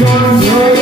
Señor,